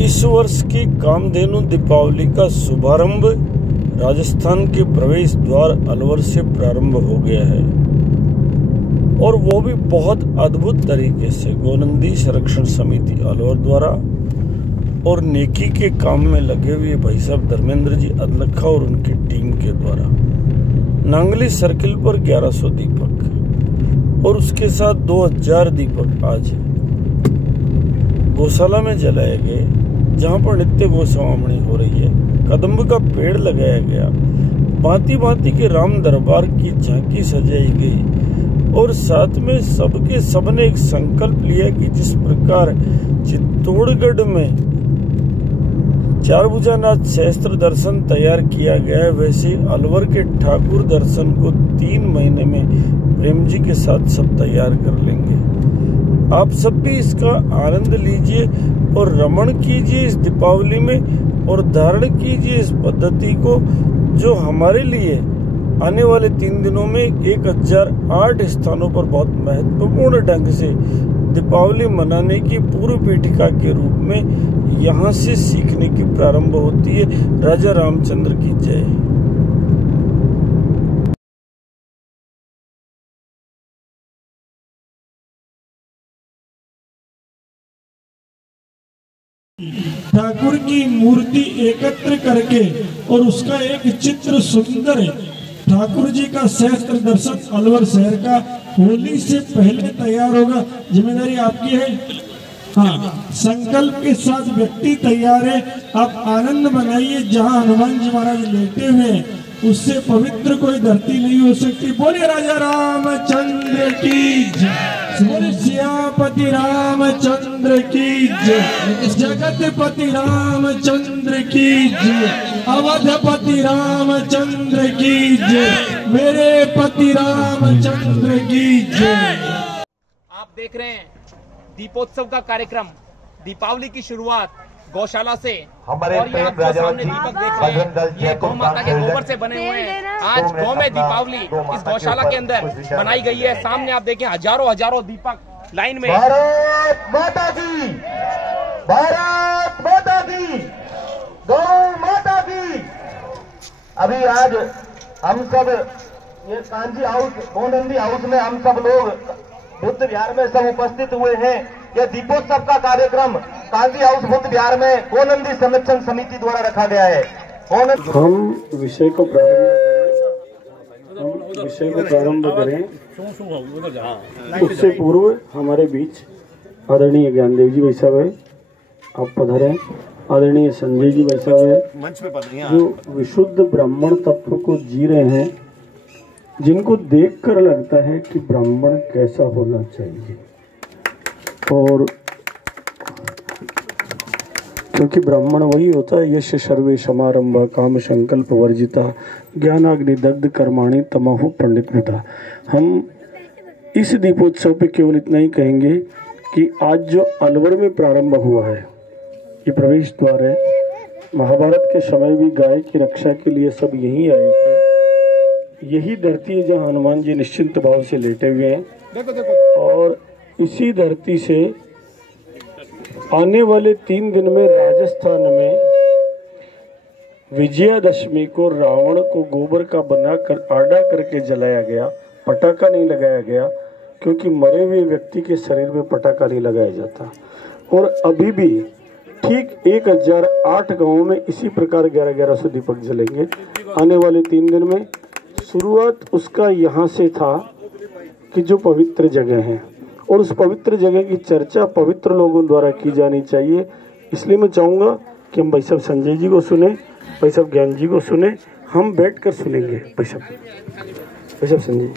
इस वर्ष की कामधेनु दीपावली का शुभारंभ राजस्थान के प्रवेश द्वार अलवर से प्रारंभ हो गया है और वो भी बहुत अद्भुत तरीके से गोनंदी संरक्षण समिति अलवर द्वारा और नेकी के काम में लगे हुए भाई साहब धर्मेंद्र जी अदलखा और उनकी टीम के द्वारा नांगली सर्किल पर 1100 दीपक और उसके साथ 2000 दीपक आज गौशाला में जलाए गए, जहां पर नित्य गोस्वामी हो रही है। कदम्ब का पेड़ लगाया गया, भांति भांति के राम दरबार की झांकी सजाई गई और साथ में सबके सबने एक संकल्प लिया कि जिस प्रकार चित्तौड़गढ़ में चारभुजानाथ सहस्त्र दर्शन तैयार किया गया है, वैसे अलवर के ठाकुर दर्शन को 3 महीने में प्रेम जी के साथ सब तैयार कर लेंगे। आप सब भी इसका आनंद लीजिए और रमण कीजिए इस दीपावली में और धारण कीजिए इस पद्धति को, जो हमारे लिए आने वाले 3 दिनों में 1008 स्थानों पर बहुत महत्वपूर्ण ढंग से दीपावली मनाने की पूर्व पीठिका के रूप में यहाँ से सीखने की प्रारंभ होती है। राजा रामचंद्र की जय। ठाकुर की मूर्ति एकत्र करके और उसका एक चित्र सुंदर ठाकुर जी का सहस्त्र दर्शन अलवर शहर का होली से पहले तैयार होगा। जिम्मेदारी आपकी है। हाँ, संकल्प के साथ व्यक्ति तैयार है। आप आनंद मनाइए। जहाँ हनुमान जी महाराज लेटे हुए हैं उससे पवित्र कोई धरती नहीं हो सकती। बोले राजा रामचंद्र की जय, बोले सियापति रामचंद्र की जय, जगतपति रामचंद्र की जय, अवधपति रामचंद्र की जय, मेरे पति रामचंद्र की जय। आप देख रहे हैं दीपोत्सव का कार्यक्रम, दीपावली की शुरुआत गौशाला से। हमारे और ये आप जो सामने दीपक देख रहे हैं, ये गौ माता के गोबर से बने हुए हैं। आज गौ में दीपावली इस गौशाला के अंदर बनाई गई है। सामने आप देखें हजारों दीपक लाइन में। भारत माता की, भारत माता की, गौ माता की। अभी आज हम सब ये कांजी हाउस, गोनंदी हाउस में हम सब लोग बुद्ध विहार में सब उपस्थित हुए हैं। यह दीपोत्सव का कार्यक्रम कांजी हाउस बुद्ध विहार में गोनंदी संरक्षण समिति द्वारा रखा गया है। हम विषय को प्रारंभ करें उससे पूर्व हमारे बीच आदरणीय ज्ञानदेव जी भाई साहब है, आप पधारें। आदरणीय संजय जी भाई साहब है, जो विशुद्ध ब्राह्मण तत्व को जी रहे हैं, जिनको देखकर लगता है कि ब्राह्मण कैसा होना चाहिए। और क्योंकि ब्राह्मण वही होता है यश सर्वे समारंभ काम संकल्प वर्जिता ज्ञानाग्नि दग्ध कर्माणि तमहु पंडित होता। हम इस दीपोत्सव पे केवल इतना ही कहेंगे कि आज जो अलवर में प्रारंभ हुआ है, ये प्रवेश द्वार है। महाभारत के समय भी गाय की रक्षा के लिए सब यहीं आए थे। यही धरती है जहाँ हनुमान जी निश्चिंत भाव से लेटे हुए हैं और इसी धरती से आने वाले 3 दिन में राजस्थान में विजयादशमी को रावण को गोबर का बनाकर आड़ा करके जलाया गया। पटाखा नहीं लगाया गया, क्योंकि मरे हुए व्यक्ति के शरीर में पटाखा नहीं लगाया जाता। और अभी भी ठीक 1008 गांवों में इसी प्रकार 1100 दीपक जलेंगे आने वाले 3 दिन में। शुरुआत उसका यहाँ से था कि जो पवित्र जगह है और उस पवित्र जगह की चर्चा पवित्र लोगों द्वारा की जानी चाहिए। इसलिए मैं चाहूँगा कि हम भाई साहब संजय जी को सुने, भाई साहब ज्ञान जी को सुने, हम बैठकर सुनेंगे। भाई साहब संजय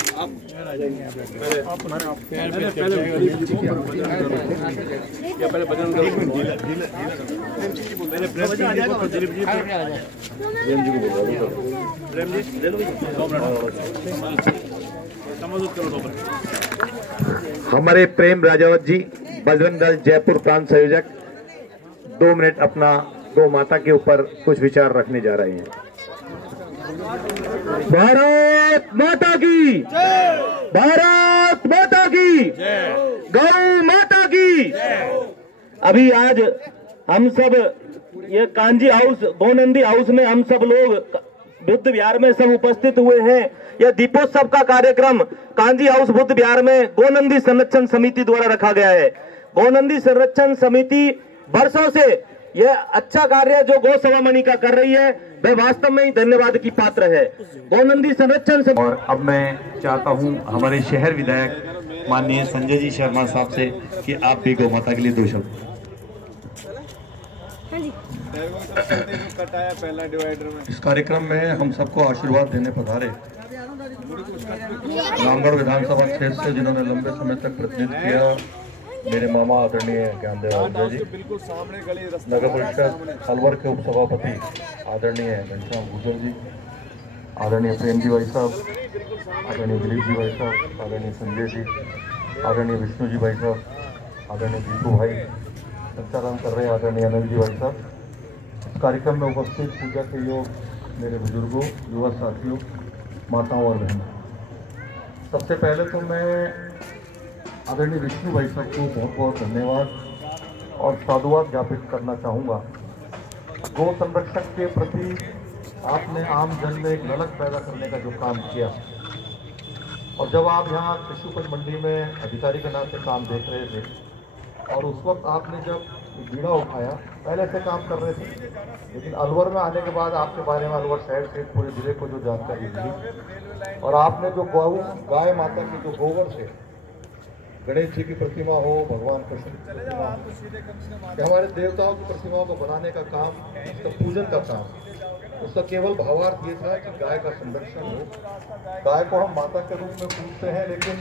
हमारे प्रेम राजावत जी बजरंग दल जयपुर प्रांत संयोजक 2 मिनट अपना गौ माता के ऊपर कुछ विचार रखने जा रहे हैं। भारत माता की, भारत माता की, गौ माता की। अभी आज हम सब ये कांजी हाउस गोनंदी हाउस में हम सब लोग बुद्ध विहार में सब उपस्थित हुए हैं। यह दीपोत्सव का कार्यक्रम कांजी हाउस बुद्ध विहार में गोनंदी संरक्षण समिति द्वारा रखा गया है। गोनंदी संरक्षण समिति वर्षों से यह अच्छा कार्य जो गौसेवा मणि का कर रही है वह वास्तव में ही धन्यवाद की पात्र है। गोनंदी संरक्षण और अब मैं चाहता हूं हमारे शहर विधायक माननीय संजय जी शर्मा साहब से कि आप भी गौ माता के लिए 2 शब्द। इस कार्यक्रम में हम सबको आशीर्वाद देने पधारे रामगढ़ विधानसभा क्षेत्र से जिन्होंने लंबे समय तक प्रतिनिधित्व किया, मेरे मामा आदरणीय ज्ञानदेव आहूजा जी, नगर परिषद अलवर के उपसभापति आदरणीय घनश्याम गुर्जर जी, आदरणीय प्रेम जी भाई साहब, आदरणीय दिलीप जी भाई साहब, आदरणीय संजय जी, आदरणीय विष्णु जी भाई साहब, आदरणीय दीपू भाई, संचालन कर रहे आदरणीय अनिल जी भाई साहब, इस कार्यक्रम में उपस्थित पूजा के योग मेरे बुजुर्गों, युवा साथियों, माताओं और बहनों, सबसे पहले तो मैं आदरणीय विष्णु भाई साहब को बहुत बहुत धन्यवाद और साधुवाद ज्ञापित करना चाहूँगा। गौ संरक्षण के प्रति आपने आम जन में एक ललक पैदा करने का जो काम किया, और जब आप यहाँ कृषि उपज मंडी में अधिकारी के नाते काम देख रहे थे और उस वक्त आपने जब बीड़ा उठाया, पहले से काम कर रहे थे, लेकिन अलवर में आने के बाद आपके बारे में अलवर शहर से पूरे जिले को जो जानकारी मिली और आपने जो गाय माता के जो गोबर से गणेश जी की प्रतिमा हो, भगवान कृष्ण की प्रतिमा हो, कि हमारे देवताओं की प्रतिमाओं को बनाने का काम, उसका पूजन का काम, उसका केवल भावार्थ ये था कि गाय का संरक्षण हो। गाय को हम माता के रूप में पूजते हैं, लेकिन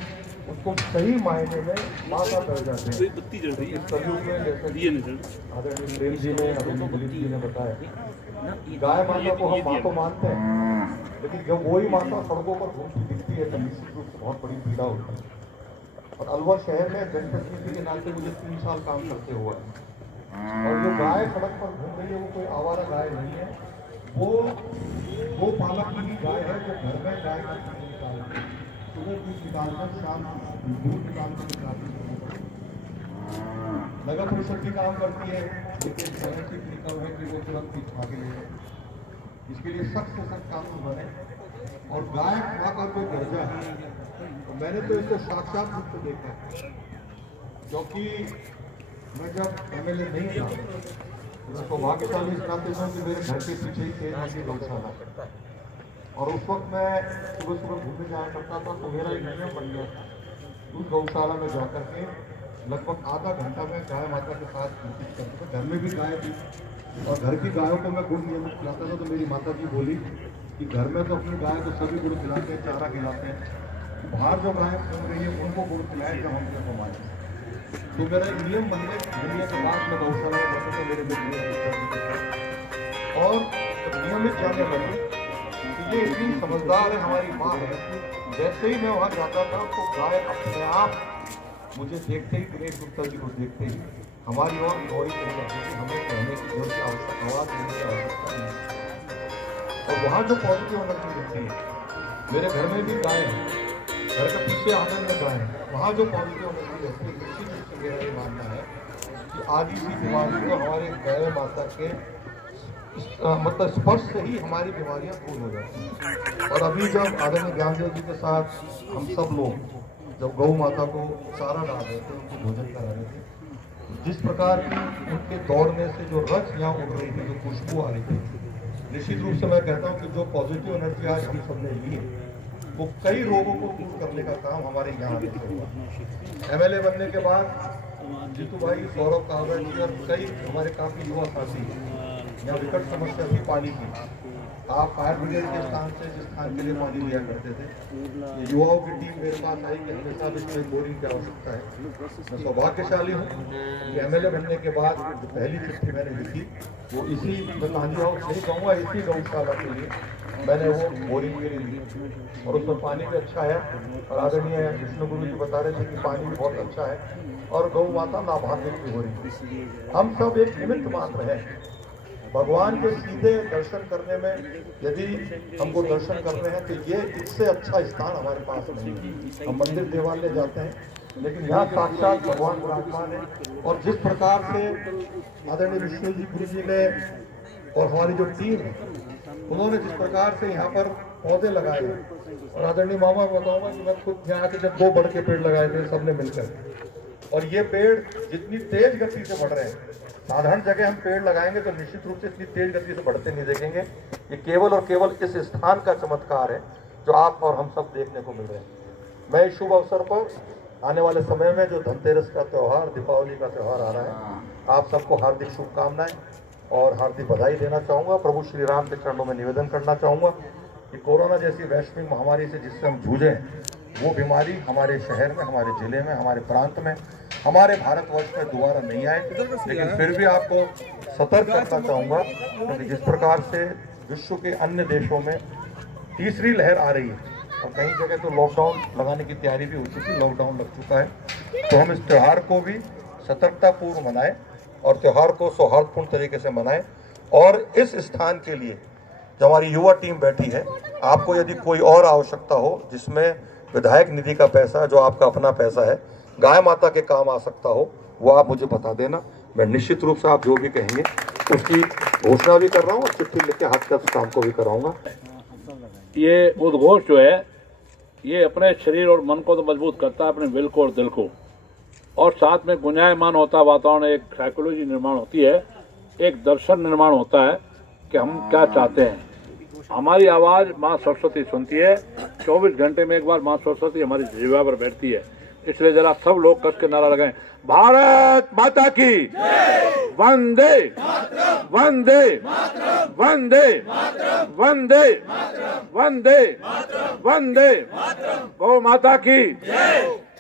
उसको सही मायने में माता कर जाते हैं। इस कलयुग में जैसे आदरणीय प्रेम जी ने, आदरणीय दिलीप जी ने बताया, गाय माता को हम माँ तो मानते हैं, लेकिन जब वही माता सड़कों पर घूमती दिखती है तो निश्चित रूप से बहुत बड़ी पीड़ा होती है। और अलवर शहर में जनप्रतिनिधि के नाते मुझे 3 साल काम करते हुए, और जो गाय सड़क पर घूम रही है वो कोई आवारा गाय नहीं है, वो पालक की गाय है जो घर में गाय का दूध निकालती है, सुबह दूध निकालकर शाम दूध निकालकर निकालती है। नगर परिषद भी काम करती है, लेकिन फोरेंसिक निकल है कि वो तुरंत पिछवा के लिए, इसके लिए सख्त से सख्त कानून बने। और गाय माँ का जो दर्जा है, तो मैंने तो इसको साक्षात रूप से देखा, क्योंकि मैं जब एमएलए नहीं था, मैं सौभाग्यशाली इस नाते हूँ कि मेरे घर के पीछे ही 3 की गौशाला है, और उस वक्त मैं सुबह सुबह घूमने जाया करता था, तो मेरा एक नियम बन गया था, उस गौशाला में जाकर के लगभग आधा घंटा में गाय माता के साथ बातचीत करता था। घर में भी गाय थी और घर की गायों को मैं गुड़ नियमित खिलाता था, तो मेरी माता जी बोली कि घर में तो अपनी गाय को सभी गुड़ खिलाते हैं, चारा खिलाते हैं, बाहर जो गाय घूम रही है उनको गुड़ खिलाए जब हमसे कमाए। तो मेरा एक नियम बन गया, दुनिया के बाद में गौशाला में जाते थे मेरे और नियमित जाने लगे। ये इतनी समझदार है, हमारी माँ है, जैसे ही मैं वहाँ जाता था तो गाय अपने आप मुझे देखते ही, दिनेश गुप्ता जी को देखते ही हमारी और गौरी चली जाती थी, हमें कहने की जरूरत आवश्यकता, आवाज़ देने की आवश्यकता नहीं। और वहाँ जो पॉजिटिव एनर्जी रहती है, मेरे घर में भी गाय है, घर के पीछे आंगन में गाय है, वहाँ जो पॉजिटिव एनर्जी रहती है, निश्चित रूप से मेरा ये मानना है कि आदि सी बीमारी को हमारे गाय माता के मतलब स्पर्श से ही हमारी बीमारियां दूर हो जाती हैं। और अभी जब आदरणीय ज्ञानदेव जी के साथ हम सब लोग जब गौ माता को चारा डाल रहे थे, उनको भोजन करा रहे थे, जिस प्रकार की उनके दौड़ने से जो रच यहाँ उड़ रही थी, जो खुशबू आ रही थी, निश्चित रूप से मैं कहता हूँ कि जो पॉजिटिव एनर्जी आज हम सब ने ली है, वो कई रोगों को दूर करने का काम हमारे यहाँ हुआ। एमएलए बनने के बाद जीतू भाई, सौरभ कावड़ जी और कई हमारे काफ़ी युवा साथी, यहाँ विकट समस्या थी पानी की। आप फायर ब्रिगेड के स्थान से जिस स्थान के लिए पानी लिया करते थे, युवाओं की टीम मेरे पास आई कि हमेशा इसमें बोरिंग की आवश्यकता है। मैं सौभाग्यशाली हूँ कि एमएलए बनने के बाद जो पहली चिट्ठी मैंने लिखी वो इसी, मैं कांजी हाउस नहीं कहूँगा, इसी गौशाला के लिए मैंने वो बोरिंग के लिए ली, और उसमें पानी भी अच्छा है। और आदरणीय विष्णु गुरु जी बता रहे थे कि पानी भी बहुत अच्छा है और गौ माता लाभान्वित भी हो रही है। हम सब एक निमित्त मात्र है, भगवान के सीधे दर्शन करने में यदि हमको दर्शन करने हैं तो ये इससे अच्छा स्थान हमारे पास नहीं है। हम मंदिर देवालय जाते हैं, लेकिन यहाँ साक्षात भगवान विराजमान है। और जिस प्रकार से आदरणीय विष्णु गुरु जी ने और हमारी जो टीम है उन्होंने जिस प्रकार से यहाँ पर पौधे लगाए हैं, और आदरणीय मामा बताऊंगा कि मैं खुद यहाँ के जब 2 बड़ के पेड़ लगाए थे सबने मिलकर, और ये पेड़ जितनी तेज गति से बढ़ रहे हैं, साधारण जगह हम पेड़ लगाएंगे तो निश्चित रूप से इतनी तेज गति से बढ़ते नहीं देखेंगे। ये केवल और केवल इस स्थान का चमत्कार है जो आप और हम सब देखने को मिल रहे हैं। मैं इस शुभ अवसर पर आने वाले समय में जो धनतेरस का त्यौहार, दीपावली का त्यौहार आ रहा है, आप सबको हार्दिक शुभकामनाएं और हार्दिक बधाई देना चाहूँगा। प्रभु श्री राम के चरणों में निवेदन करना चाहूँगा कि कोरोना जैसी वैश्विक महामारी से जिससे हम जूझे हैं, वो बीमारी हमारे शहर में, हमारे जिले में, हमारे प्रांत में, हमारे भारतवर्ष में दोबारा नहीं आए। लेकिन फिर भी आपको सतर्क करना चाहूँगा, क्योंकि जिस प्रकार से विश्व के अन्य देशों में तीसरी लहर आ रही है और कई जगह तो लॉकडाउन लगाने की तैयारी भी हो चुकी, लॉकडाउन लग चुका है, तो हम इस त्यौहार को भी सतर्कतापूर्व मनाएं और त्यौहार को सौहार्दपूर्ण तरीके से मनाएं। और इस स्थान के लिए जो हमारी युवा टीम बैठी है, आपको यदि कोई और आवश्यकता हो जिसमें विधायक निधि का पैसा, जो आपका अपना पैसा है, गाय माता के काम आ सकता हो, वो आप मुझे बता देना। मैं निश्चित रूप से आप जो भी कहेंगे उसकी घोषणा भी कर रहा हूँ और चिट्ठी लिख के हाथ का काम को भी कराऊंगा। ये उद्घोष जो है ये अपने शरीर और मन को तो मजबूत करता है, अपने विल को और दिल को, और साथ में गुंजायमान होता है वातावरण, एक साइकोलॉजी निर्माण होती है, एक दर्शन निर्माण होता है कि हम क्या चाहते हैं। हमारी आवाज़ माँ सरस्वती सुनती है, 24 घंटे में एक बार माँ सरस्वती हमारी जिह्वा पर बैठती है। इसलिए जरा सब लोग कस के नारा लगाएं, भारत माता की वंदे वंदे वंदे वंदे वंदे वंदे, गौ माता की।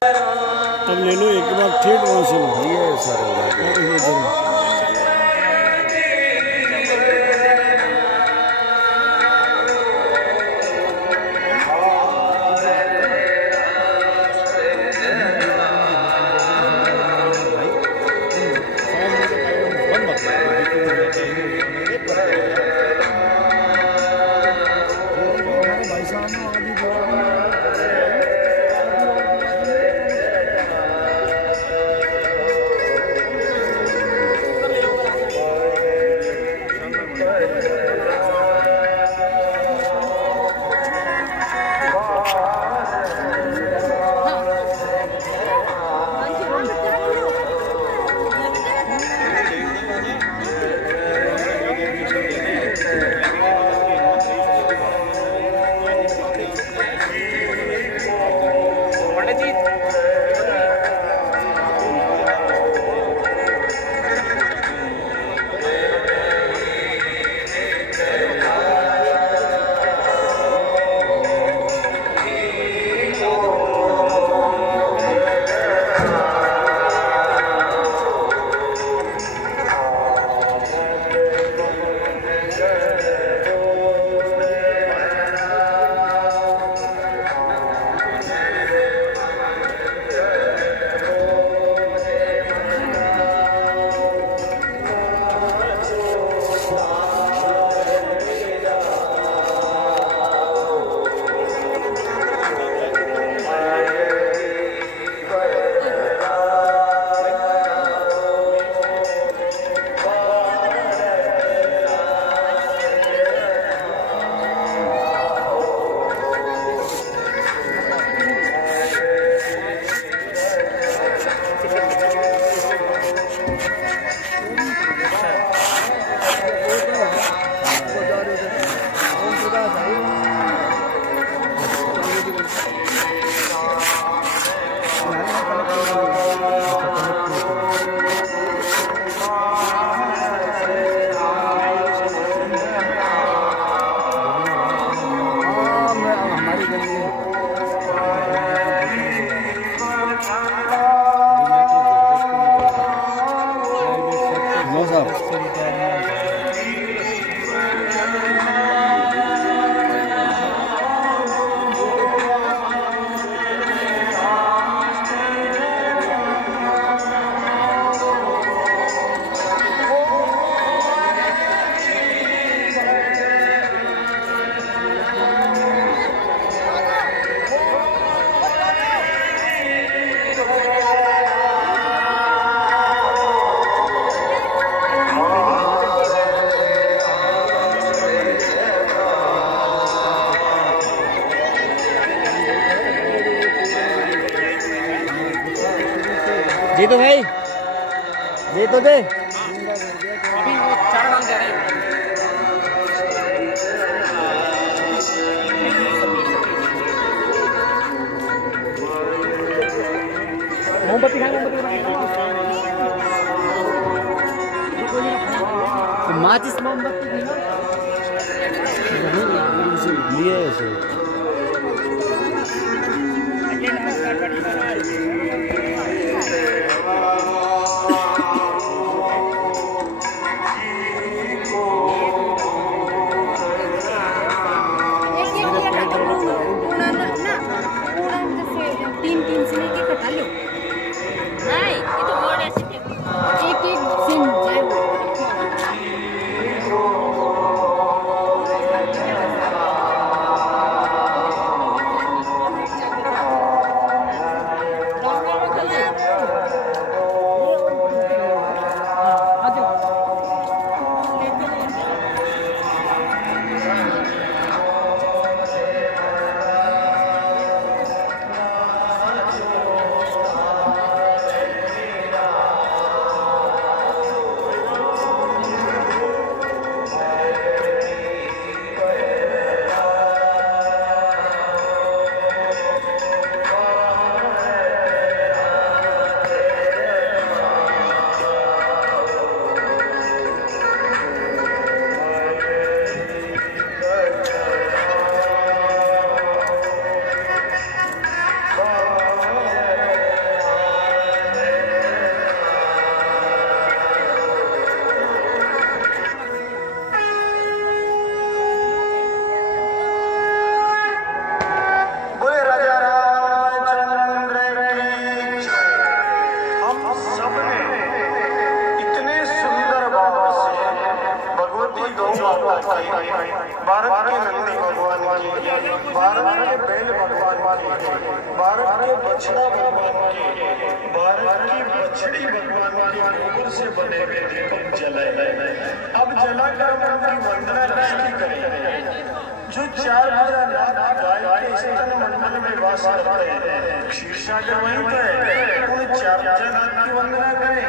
अब ले लो एक बार ठेठ वहां से लो सारे। दे दो भाई, दे तो दे। अभी वो 4 डाल दे रहे। मोमबत्ती खाए, माचिस मोमबत्ती लिए ऐसे। तीन से लेके कटा लो। नहीं, ये तो और ऐसे एक सिन जाए वो। भारत के नंदी भगवान की, भारत के बैल भगवान की, भारत के बछड़ा भगवान की, भारत की बछड़ी भगवान के गोबर से बने हुए दीपक जलाए। अब जलाकर उनकी वंदना किसकी करें? जो 4,000 गाय के स्तन मंडल में वास करते हैं, क्षीरसागर वहीं पर है, उन 4,000 की वंदना करें।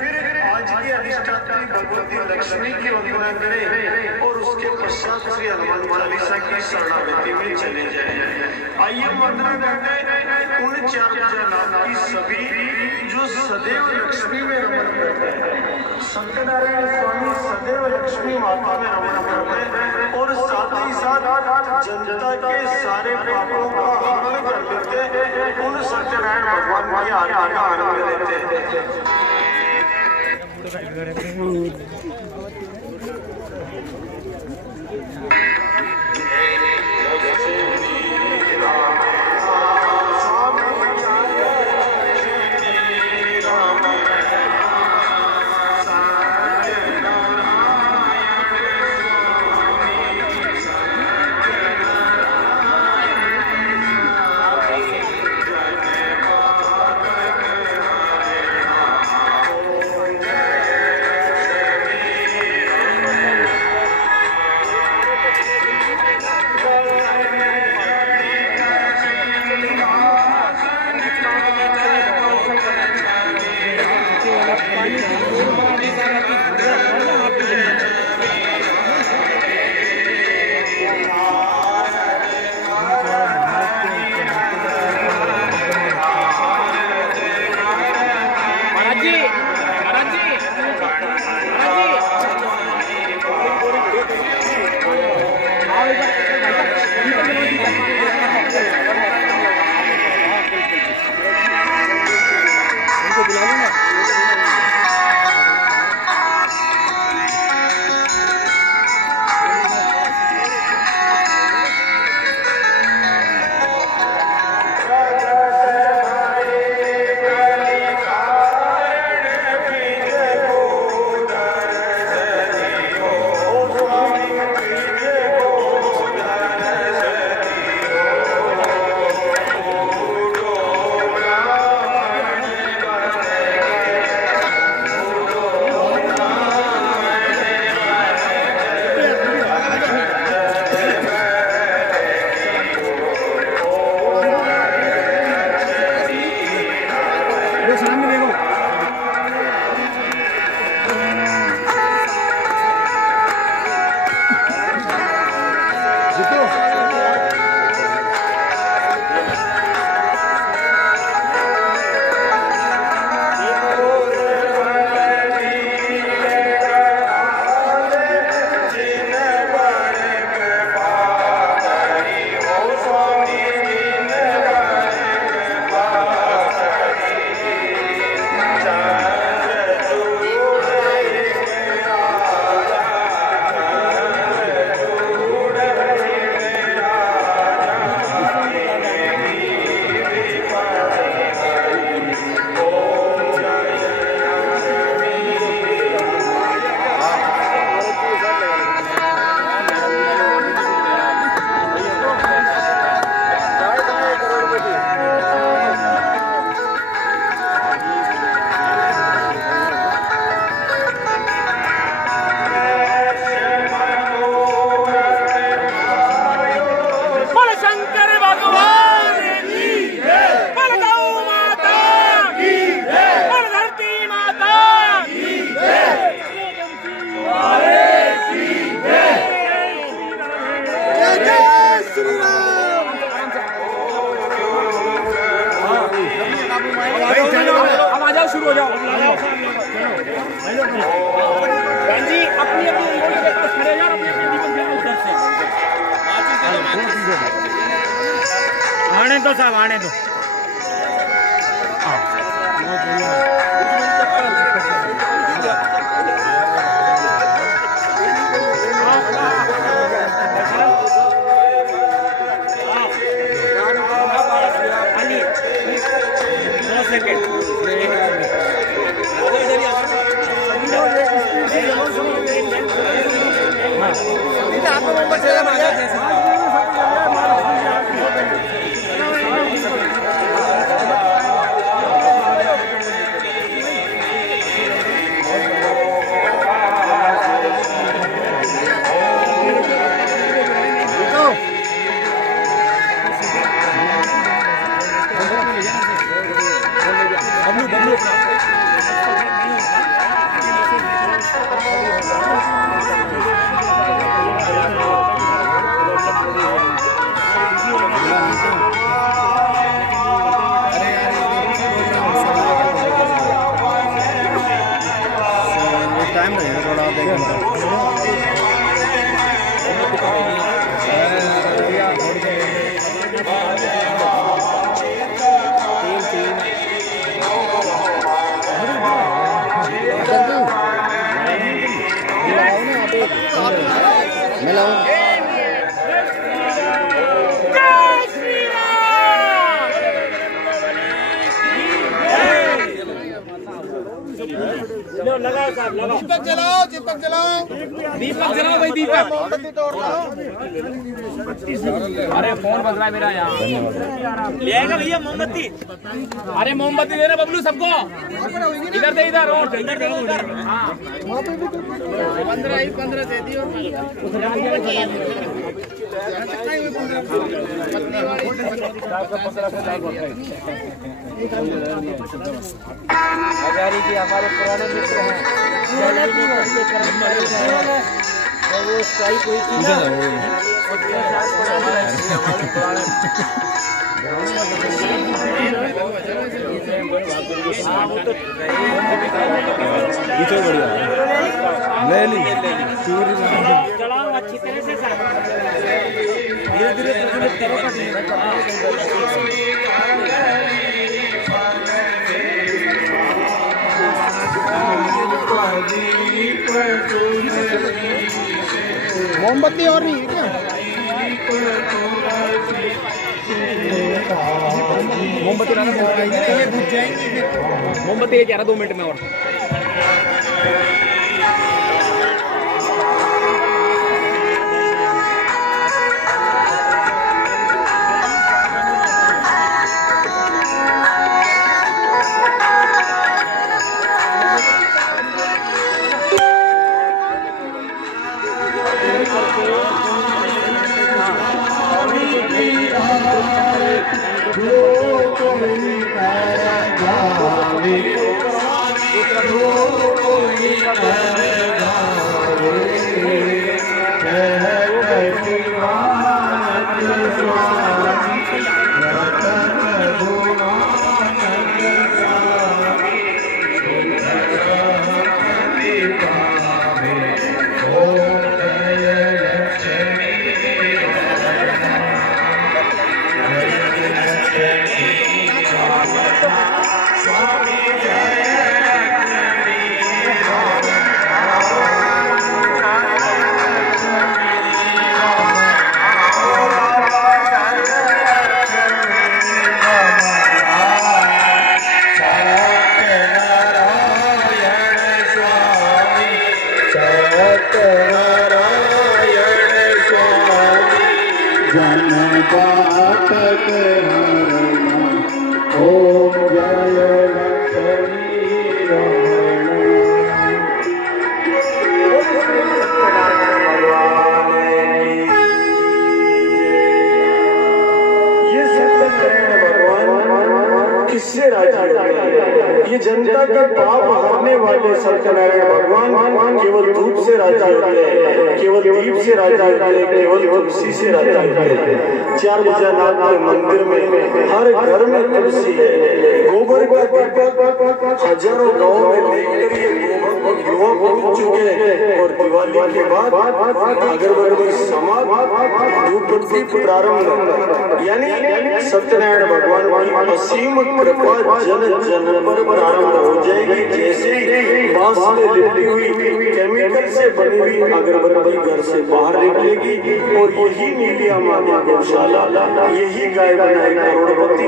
फिर आज की अधिष्ठात्री भगवती लक्ष्मी की वंदना करें और उसके पश्चात श्री हनुमान चालीसा की शरणागति में चले जाएं। आइए वंदना करते हैं उन 4,000 की सभी जो सदैव लक्ष्मी में रमण करते हैं। सत्यनारायण स्वामी सदैव लक्ष्मी माता में रमण करते हैं और साथ ही साथ जनता के सारे पापों का हरण कर लेते हैं। उन सत्यनारायण भगवान की आज्ञा का आनंद लेते हैं। दो साहब, आने दो। टाइम लगेगा थोड़ा, आधा घंटा। मैं लाऊं। लगाओ साहब, लगाओ। दीपक जलाओ, दीपक जलाओ, दीपक जलाओ भाई, दीपक। मोमबत्ती तोड़ लाओ। अरे फोन बज रहा है मेरा यहाँ। ले आएगा भैया मोमबत्ती। अरे मोमबत्ती देना बबलू सबको। इधर दे, इधर और इधर दे, इधर। 15 दे दी। हजारी जी हमारे पुराने मित्र हैं, वो स्ट्राइक हुई थी ना, बढ़िया ले ली। चलाओ अच्छी तरह से साहब, धीरे धीरे प्रज्वलित करो। मोमबत्ती और नहीं है क्या? मोमबत्ती लाना, ये बुझ जाएंगी फिर। मोमबत्ती कह रहा 2 मिनट में और। ये जनता का पाप हरने वाले सत्यनारायण भगवान केवल धूप से राजा होते हैं, केवल दीप से राजा होते हैं, केवल तुलसी से राजा होते हैं। 4 भुजानाथ के मंदिर में हर घर में तुलसी है। गोबर का हजारों गाँव में लेकर ये गोबर लगभग युवा पहुंच चुके हैं और दिवाली के बाद अगरबत्ती समाप्त, धूप बत्ती प्रारंभ, यानी सत्यनारायण भगवान की असीम कृपा जन जन पर प्रारंभ हो जाएगी। जैसे ही बांस से लिपटी हुई केमिकल से बनी हुई अगरबत्ती घर से बाहर निकलेगी और यही नीलिया माता गौशाला, यही गाय बनाए करोड़पति,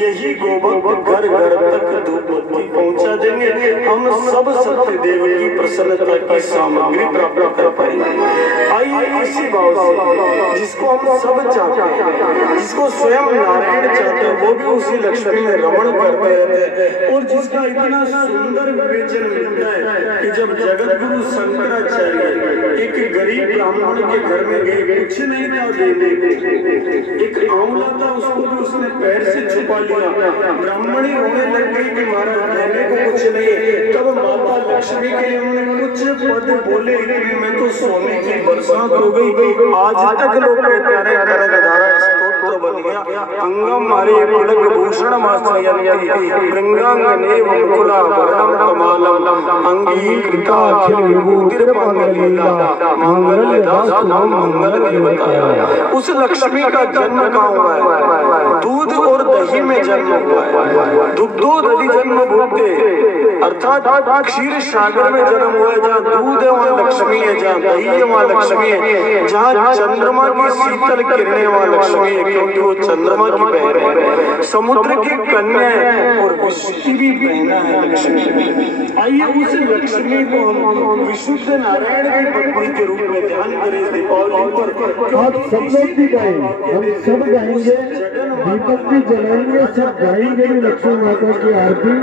यही गोबर घर घर तक धूप बत्ती पहुंचा देंगे। हम सब सत्य देव की प्रसन्नता की सामग्री प्राप्त कर पाएंगे। आइए इसी भाव से जिसको हम सब चाहते हैं, जिसको स्वयं नारायण चाहते हैं, वो भी उसी लक्ष्मी में रमण करते रहते हैं। और जिसका इतना सुंदर विवेचन मिलता है कि जब जगत गुरु शंकराचार्य एक गरीब ब्राह्मण के घर में गए, कुछ नहीं था देने, एक आंवला था, उसको भी उसने पैर से छुपा लिया। ब्राह्मणी रोने लग गई कि महाराज देने को कुछ नहीं। तब माता लक्ष्मी के लिए उन्होंने कुछ पद बोले, में तो सोने की बरसात हो गई। आज तक लोग कहते हैं करगधारा स्तोत्र बन गया। अंगम मारे पुलक भूषण मास्त्रयन्ति भृंगांगने वकुला वर्णम कमालम अंगीकृता अखिल विभूतिर मंगलीला मंगलदास्तु मंगलदेवताय। उस लक्ष्मी का जन्म कहाँ हुआ है? दूध और दही में जन्म हुआ है। दुग्धो दधि जन्म भूते, अर्थात क्षीर सागर में जन्म हुआ है। जहाँ दूध है वहाँ लक्ष्मी है, जहाँ दही है वहाँ लक्ष्मी है, जहाँ चंद्रमा की शीतल किरणें वहाँ लक्ष्मी है, क्योंकि वो चंद्रमा की बहन है, समुद्र की कन्या है और विश्व की भी बहना है लक्ष्मी। आइए उस लक्ष्मी को हम विशुद्ध नारायण की पत्नी के रूप में ध्यान करें दीपावली पर। आप सब लोग भी गाएं, हम सब गाएंगे, दीपक भी जलाएंगे, सब गाएंगे भी लक्ष्मी माता की आरती,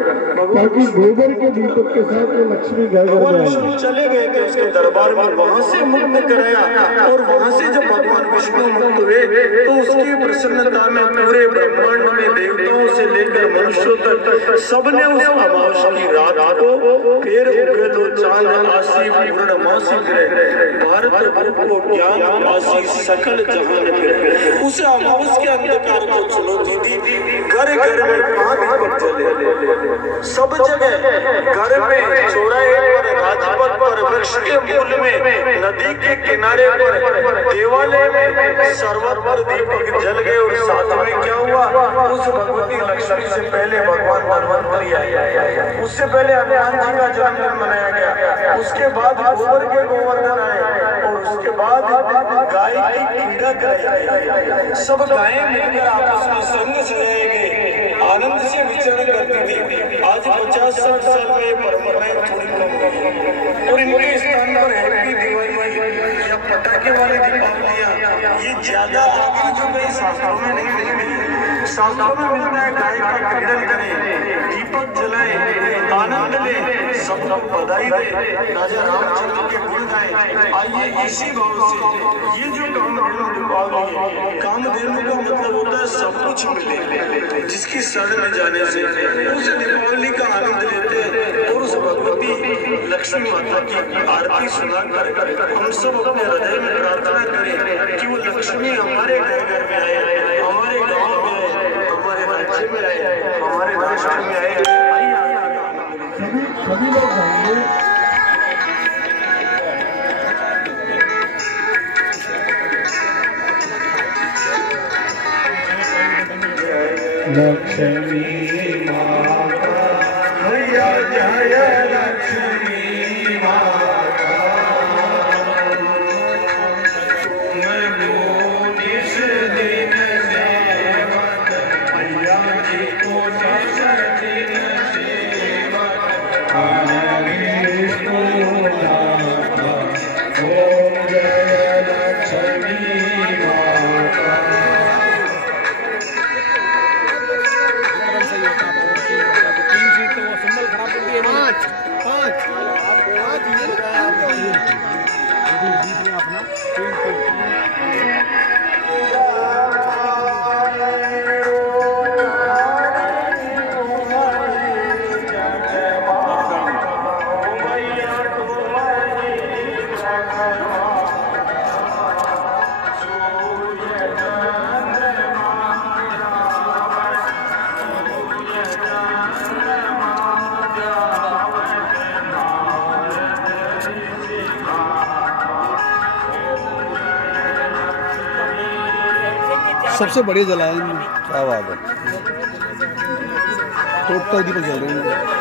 ताकि गोबर के दीपक के साथ वो लक्ष्मी घर घर विष्णु चले गए थे उसके दरबार में, वहां से मुक्त कराया। और वहां से जब भगवान विष्णु मुक्त हुए तो उसकी प्रसन्नता में पूरे ब्रह्मांड में देवताओं से लेकर मनुष्यों तक सबने उस अमावस्या की रात को फिर उगे तो चांद आसी पूर्णमासी ग्रह भारत को ज्ञान आसी सकल जहान फिर। उस अमावस्या के अंधकार को चुनौती दी, घर घर में 5 दीपक जले, सब जगह, घर में, चौराहे पर, राजपथ पर, वृक्ष के मूल में, नदी के किनारे पर, देवालय में, सर्वत्र दीपक जल गए। और साथ में क्या हुआ? उस भगवती लक्ष्मी से पहले भगवान धन्वंतरी आए, उससे पहले हनुमान जी का जन्मदिन मनाया गया, उसके बाद गोबर के गोवर्धन आए और उसके बाद गाय की कीड़ा गाय, सब गायें मिलकर आपस में संग सजाए गए, आनंद से विचरण करती थी। आज 50-60 साल में परंपराएं थोड़ी कम गई और इनके स्थान पर हैप्पी दिवाली या पटाखे वाली दीपावलियां ये ज्यादा आगे जो गई शास्त्रों में नहीं मिलती। शास्त्रों में मिलता है गाय का क्रीडन करें, दीपक जलाए, आनंद ले, सबको बधाई दे, राजा रामचंद्र के गुण गाए। आइए इसी भाव से ये जो कामधेनु दीपावली है, कामधेनु का मतलब होता है सब कुछ मिले, जिसकी शरण में जाने से उस दीपावली का आनंद लेते हैं। और उस भगवती लक्ष्मी माता की आरती सुनाकर हम सब अपने हृदय में प्रार्थना करें कि वो लक्ष्मी हमारे घर घर में आए, हमारे गांव में आए, हमारे राज्य में आए, हमारे राष्ट्र में आए। सभी लोग गाएंगे। लक्ष्मी माता भैया जय लक्ष्मी माता, निस दिन सेवक भैया जी को दिन सेवक ओम जय लक्ष्मी माता। सबसे बढ़िया जलाया इन्होंने। क्या बात है, टोटल दीपक जल रहे हैं।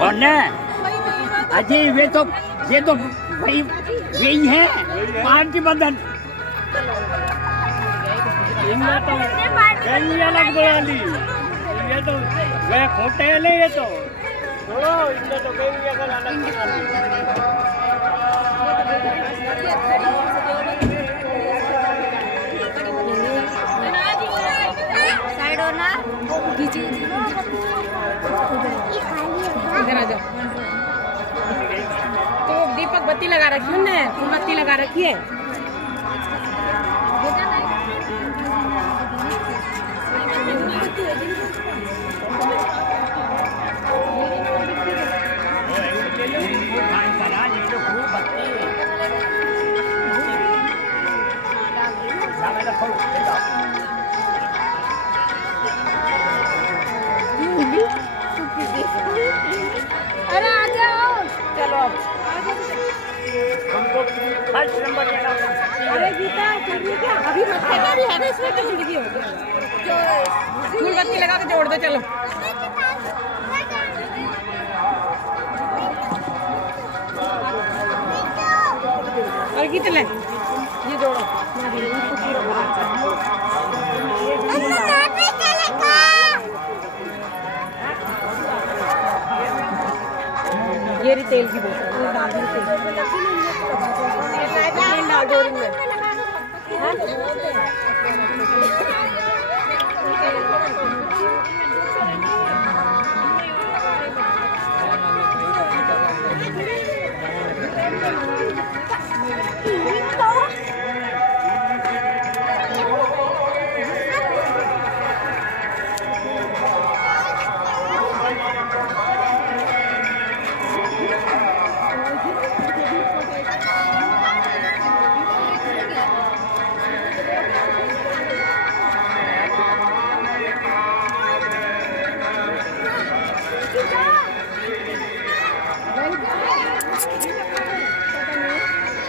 कौन है अजय? ये तो वही यही है पार्टी बदन। इनमें तो कई अलग बोली, ये तो वे होटल है, ये तो छोड़ो, इनमें तो कई अलग साइड और ना इधर आ जाओ। तो दीपक बत्ती लगा रखी है ना, मोमबत्ती लगा रखी है। अरे आ जाओ, चलो हमको फर्स्ट नंबर लेना। अरे गीता चल रही क्या? अभी रखा भी है ना, इसमें तो खिड़की हो गई। जो मोमबत्ती लगा के जोड़ दो। चलो और गीता ले ये जोड़ो। ये रही तेल की बोतल, डाल दी तेल डाल दो इनमें।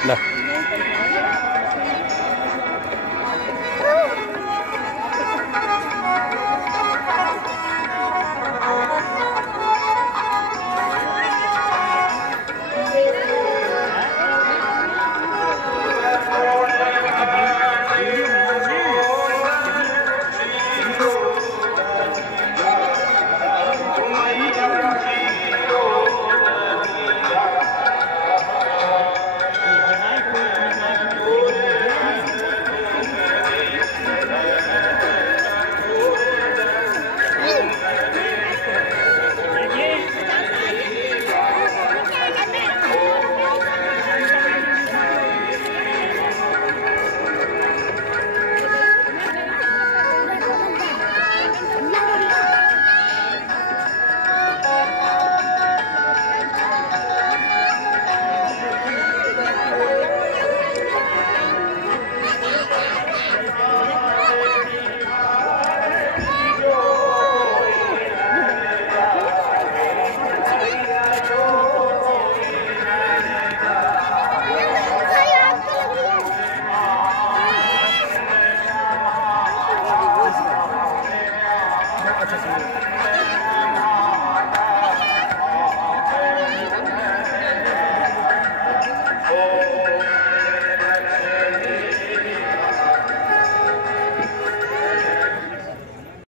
ला